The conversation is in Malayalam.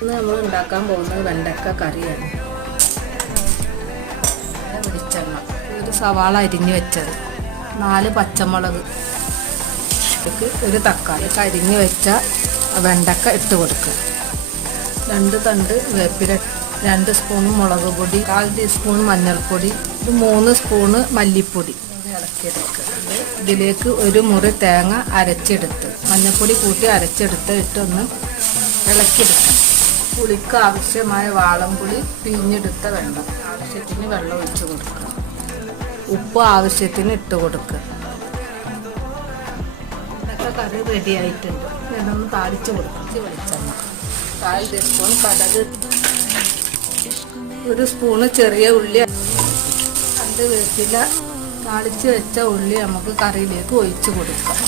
ഇന്ന് നമ്മൾ ഉണ്ടാക്കാൻ പോകുന്നത് വെണ്ടക്ക കറിയാണ്. വെളിച്ചെണ്ണ, ഒരു സവാള അരിഞ്ഞ് വെച്ചത്, 4 പച്ചമുളക്, ഒരു തക്കാളി, അരിഞ്ഞ് വെച്ച വെണ്ടക്ക ഇട്ട് കൊടുക്കുക. 2 തണ്ട് വേപ്പില, 2 സ്പൂൺ മുളക് പൊടി, 1/4 ടീസ്പൂൺ മഞ്ഞൾപ്പൊടി, 3 സ്പൂണ് മല്ലിപ്പൊടി ഇളക്കിയെടുക്കുക. ഇതിലേക്ക് ഒരു മുറി തേങ്ങ അരച്ചെടുത്ത് മഞ്ഞൾപ്പൊടി കൂട്ടി അരച്ചെടുത്ത് ഇട്ടൊന്ന് ഇളക്കിയെടുക്കുക. പുളിക്ക് ആവശ്യമായ വാളംപുളി പിഴിഞ്ഞെടുത്ത വെള്ളം, ആവശ്യത്തിന് വെള്ളം ഒഴിച്ച് കൊടുക്കുക. ഉപ്പ് ആവശ്യത്തിന് ഇട്ട് കൊടുക്കുക. ഇതൊക്കെ കറി റെഡി ആയിട്ടുണ്ട്. ഇതൊന്ന് താളിച്ച് കൊടുക്കുക. വെളിച്ചെണ്ണ, 1/4 ടീസ്പൂൺ കടുക്, 1 സ്പൂണ് ചെറിയ ഉള്ളി, 2 വേപ്പില, താളിച്ച് വെച്ച ഉള്ളി നമുക്ക് കറിയിലേക്ക് ഒഴിച്ച് കൊടുക്കാം.